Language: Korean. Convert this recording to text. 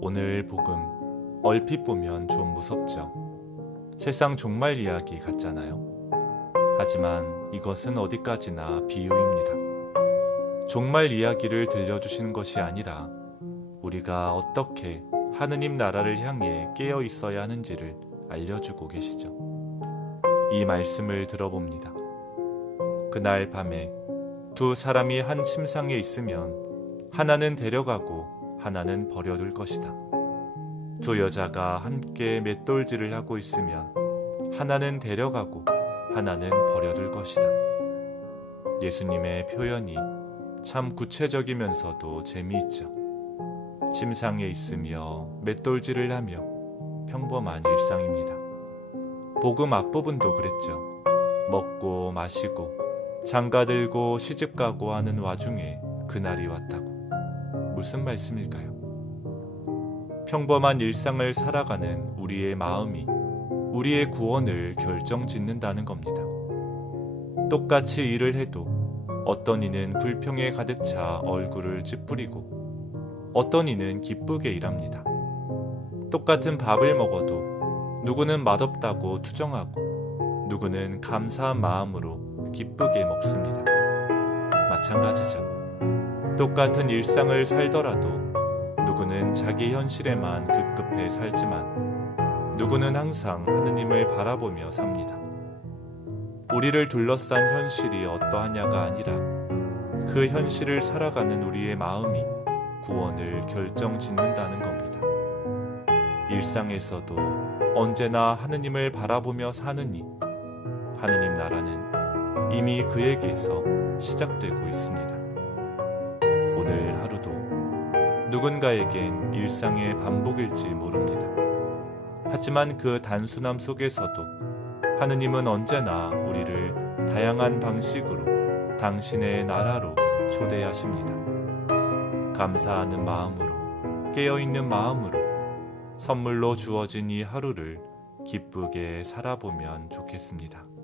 오늘 복음 얼핏 보면 좀 무섭죠. 세상 종말 이야기 같잖아요. 하지만 이것은 어디까지나 비유입니다. 종말 이야기를 들려주시는 것이 아니라 우리가 어떻게 하느님 나라를 향해 깨어 있어야 하는지를 알려주고 계시죠. 이 말씀을 들어봅니다. 그날 밤에 두 사람이 한 침상에 있으면 하나는 데려가고 하나는 버려둘 것이다. 두 여자가 함께 맷돌질을 하고 있으면 하나는 데려가고 하나는 버려둘 것이다. 예수님의 표현이 참 구체적이면서도 재미있죠. 침상에 있으며 맷돌질을 하며 평범한 일상입니다. 복음 앞부분도 그랬죠. 먹고 마시고 장가 들고 시집 가고 하는 와중에 그날이 왔다고. 무슨 말씀일까요? 평범한 일상을 살아가는 우리의 마음이 우리의 구원을 결정 짓는다는 겁니다. 똑같이 일을 해도 어떤 이는 불평에 가득 차 얼굴을 찌푸리고 어떤 이는 기쁘게 일합니다. 똑같은 밥을 먹어도 누구는 맛없다고 투정하고 누구는 감사한 마음으로 기쁘게 먹습니다. 마찬가지죠. 똑같은 일상을 살더라도 누구는 자기 현실에만 급급해 살지만 누구는 항상 하느님을 바라보며 삽니다. 우리를 둘러싼 현실이 어떠하냐가 아니라 그 현실을 살아가는 우리의 마음이 구원을 결정짓는다는 겁니다. 일상에서도 언제나 하느님을 바라보며 사느니 하느님 나라는 이미 그에게서 시작되고 있습니다. 오늘 하루도 누군가에겐 일상의 반복일지 모릅니다. 하지만 그 단순함 속에서도 하느님은 언제나 우리를 다양한 방식으로 당신의 나라로 초대하십니다. 감사하는 마음으로, 깨어있는 마음으로 선물로 주어진 이 하루를 기쁘게 살아보면 좋겠습니다.